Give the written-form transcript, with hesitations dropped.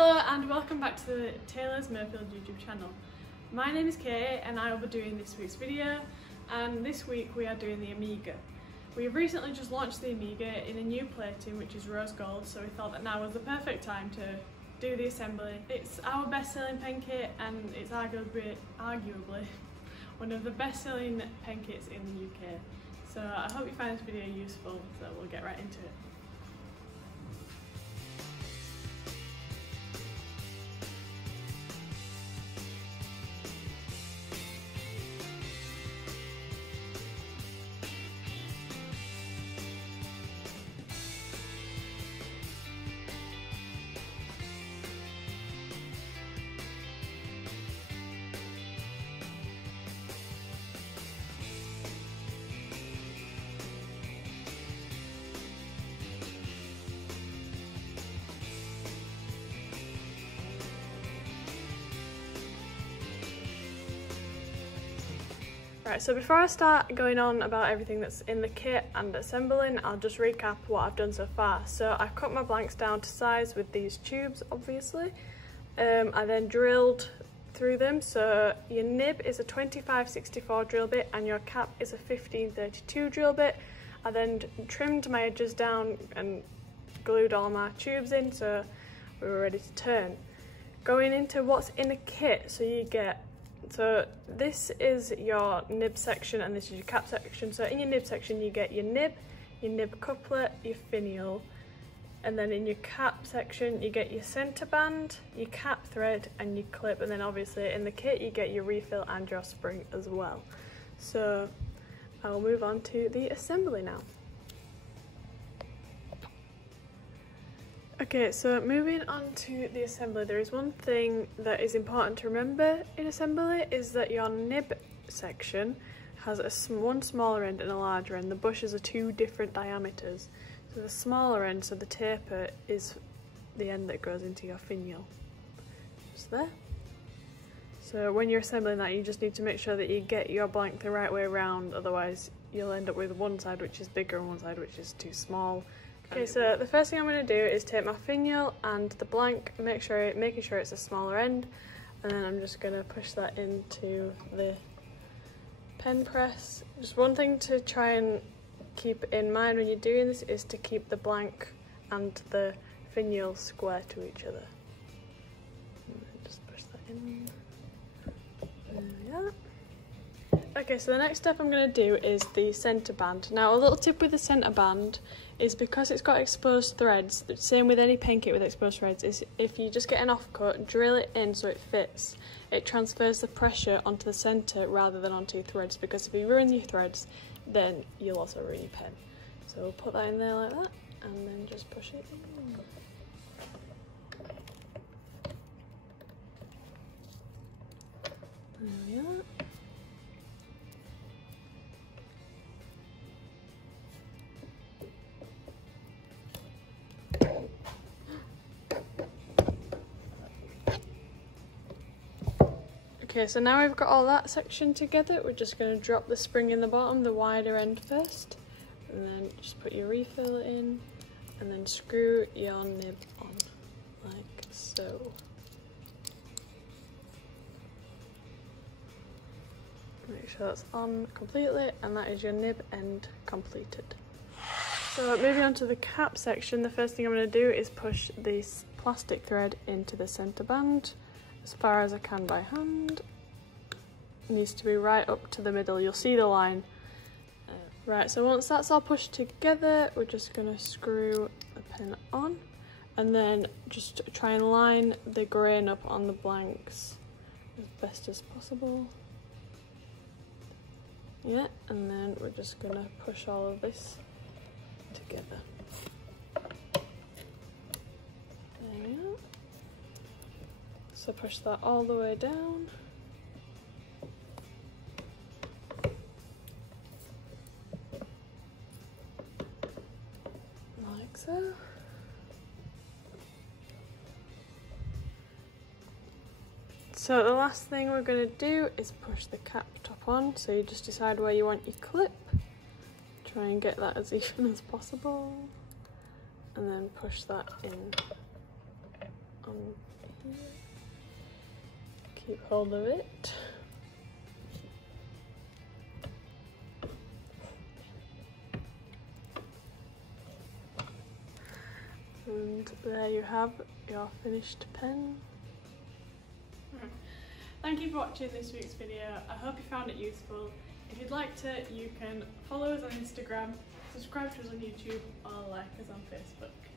Hello and welcome back to the TaylorsMirfield YouTube channel. My name is Kay and I will be doing this week's video, and this week we are doing the Omega. We have recently just launched the Omega in a new plating which is rose gold, so we thought that now was the perfect time to do the assembly. It's our best selling pen kit and it's arguably one of the best selling pen kits in the UK. So I hope you find this video useful, so we'll get right into it. Right, so before I start going on about everything that's in the kit and assembling, I'll just recap what I've done so far. So I cut my blanks down to size with these tubes, obviously. I then drilled through them, so your nib is a 2564 drill bit and your cap is a 1532 drill bit. I then trimmed my edges down and glued all my tubes in so we were ready to turn. Going into what's in the kit, so this is your nib section and this is your cap section. So in your nib section you get your nib couplet, your finial, and then in your cap section you get your centre band, your cap thread and your clip, and then obviously in the kit you get your refill and your spring as well. So I'll move on to the assembly now. Okay, so moving on to the assembly, there is one thing that is important to remember in assembly, is that your nib section has one smaller end and a larger end. The bushes are two different diameters. So the smaller end, so the taper, is the end that goes into your finial. Just there. So when you're assembling that, you just need to make sure that you get your blank the right way around, otherwise you'll end up with one side which is bigger and one side which is too small. Okay, so the first thing I'm going to do is take my finial and the blank, making sure it's a smaller end, and then I'm just going to push that into the pen press. Just one thing to try and keep in mind when you're doing this is to keep the blank and the finial square to each other. Just push that in. There we are. Okay, so the next step I'm going to do is the centre band. Now, a little tip with the centre band is because it's got exposed threads, the same with any pen kit with exposed threads, is if you just get an offcut, drill it in so it fits, it transfers the pressure onto the centre rather than onto your threads, because if you ruin your threads, then you'll also ruin your pen. So we'll put that in there like that, and then just push it in. There we are. Okay, so now we've got all that section together, we're just going to drop the spring in the bottom, the wider end first, and then just put your refill in, and then screw your nib on, like so. Make sure that's on completely, and that is your nib end completed. So moving on to the cap section, the first thing I'm going to do is push this plastic thread into the centre band as far as I can by hand. It needs to be right up to the middle, you'll see the line. Right, so once that's all pushed together, we're just going to screw the pen on and then just try and line the grain up on the blanks as best as possible. Yeah, and then we're just going to push all of this together. There we go. So push that all the way down. Like so. So the last thing we're going to do is push the cap top on, so you just decide where you want your clip. Try and get that as even as possible. And then push that in on here. Keep hold of it. And there you have your finished pen. Thank you for watching this week's video. I hope you found it useful. If you'd like to, you can follow us on Instagram, subscribe to us on YouTube, or like us on Facebook.